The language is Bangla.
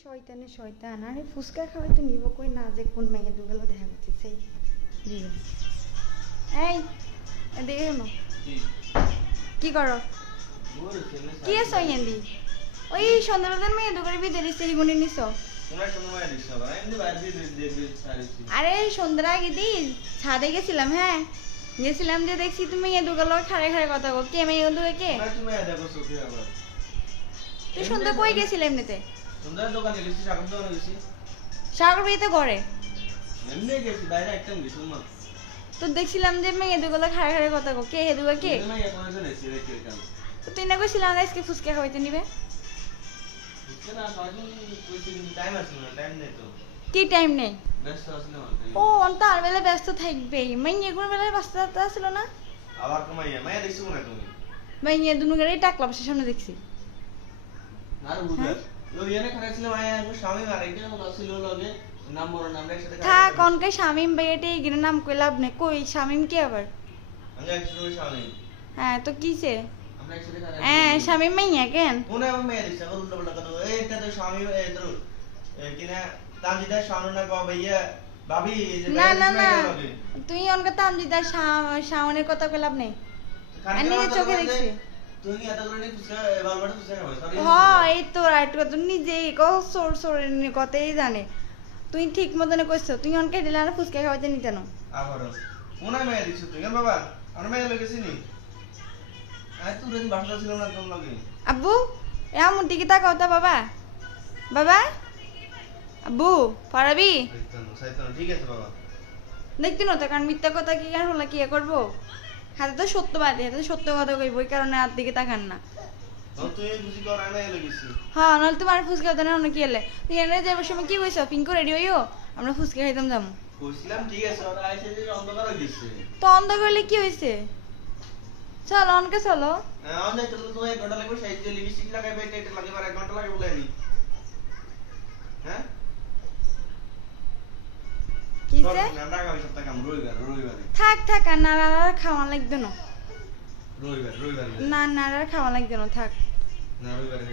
শয়তানে শয়তান আরে ফুচকা খাওয়াই তো নিব কই না যে কোন মেয়ে দুগুলো দেখা যাচ্ছে সেই দিবে এই এদিকে শোনো কি করো কি আছে এন্দি ওই সন্ধ্যাবেলার মেয়ে দুগুলো বিদেরি সেই গুনি নিছো আরে সন্ধ্যার আগে দিন ছাদে গেছিলাম হ্যাঁ গেছিলাম যে দেখছি তুমি এ দুগুলো খাড়ে খাড়ে কথা বল কে মেয়ে দুগে কে তুই সন্ধ্যা কই গেছিলে এমনিতে সুন্দর দোকানে গেছি সাগর দোকানে গেছি সাগর বাড়িতে ঘরে এমনি গেছি বাইরে একদম গেছি না তো দেখছিলাম যে মেয়ে দুগুলো খাড়ে খাড়ে কথা কো কে হে দুগা কে না এখন এসে নেছি রেখে কেন তো তুই না কইছিলাম আজকে ফুচকা খাওয়াইতে নিবে বুঝছ না সারাদিন কইছি কিন্তু টাইম আছে না টাইম নেই তো কি টাইম নেই ব্যস্ত আছি না ও অন্ত আর বেলা ব্যস্ত থাকবেই মাইয়ে কোন বেলায় ব্যস্ত ছিল না আবার কমাইয়া মায়া দেখছো না তুমি মাইয়ে দুনো গাড়ি টাকলাম সে সামনে দেখছি আর বুঝা ও এনে খারাইছিল মায়া আমি স্বামী মারে কেন মত ছিল লগে নাম্বার নাম্বার একসাথে থাক কোনকে শামিম বেটে এগিয়ে নাম কই লাভ নেই কই শামিম কি আবার আমি একসাথে স্বামী হ্যাঁ তো কিছে আমরা একসাথে খারাই হ্যাঁ শামিম মাইয়া কেন কোন আমার মায়া দেখছ আর উল্টো পাল্টা কথা এটা তো স্বামী এদর কিনা তামজিদা স্বামী না কও ভাইয়া ভাবি যে না না না তুই অনকা তামজিদার শাওনের কথা কই লাভ নেই আমি নিজে চোখে দেখছি তুমি এত করে ফুচকা বালবাটা ফুচকা খাও সরি হ্যাঁ এই তো রাইট কথা নিজেই কও সোর সোর কথাই জানে তুই ঠিক মতনে কইছো তুই অনকে দিলা না ফুচকা খাওয়াইতে নিতে না আবারো কোনা মেয়ে দিছো তুই কেন বাবা আর মেয়ে লগেছি নি আই তুই রেন বাসা ছিল না তোর লগে আব্বু এমন টিকি তাকাও তা বাবা বাবা আব্বু পারাবি সাইতানো ঠিক আছে বাবা দেখতি না তো কারণ মিথ্যা কথা কি আর হলো কি করবো হাতে তো সত্য বাদে হাতে সত্য কথা কইব ওই কারণে আর দিকে তাকান না তুই বুঝি কর আমি মেয়ে লগেছি হ্যাঁ নাহলে তোমার ফুচকা দেন অন্য কি এলে তুই এনে যাবার সময় কি কইছো পিঙ্কো রেডি হইও আমরা ফুচকা খাইতাম যাবো কইছিলাম ঠিক আছে ওরা আইছে যে অন্ধকার হয়ে গেছে তো অন্ধ করলে কি হয়েছে চলো অনকে চলো আমি যাইতে তো 1 ঘন্টা লাগবে সেই যে লিপস্টিক লাগাইবে এটা লাগাইবে আর 1 ঘন্টা লাগে বলেনি হ্যাঁ কিছে আমরা আগামী সপ্তাহে কাম রবিবারে থাক থাক আর নাড়া খাওয়া লাগবে না রবিবারে না নাড়া খাওয়া লাগবে না থাক না রবিবারে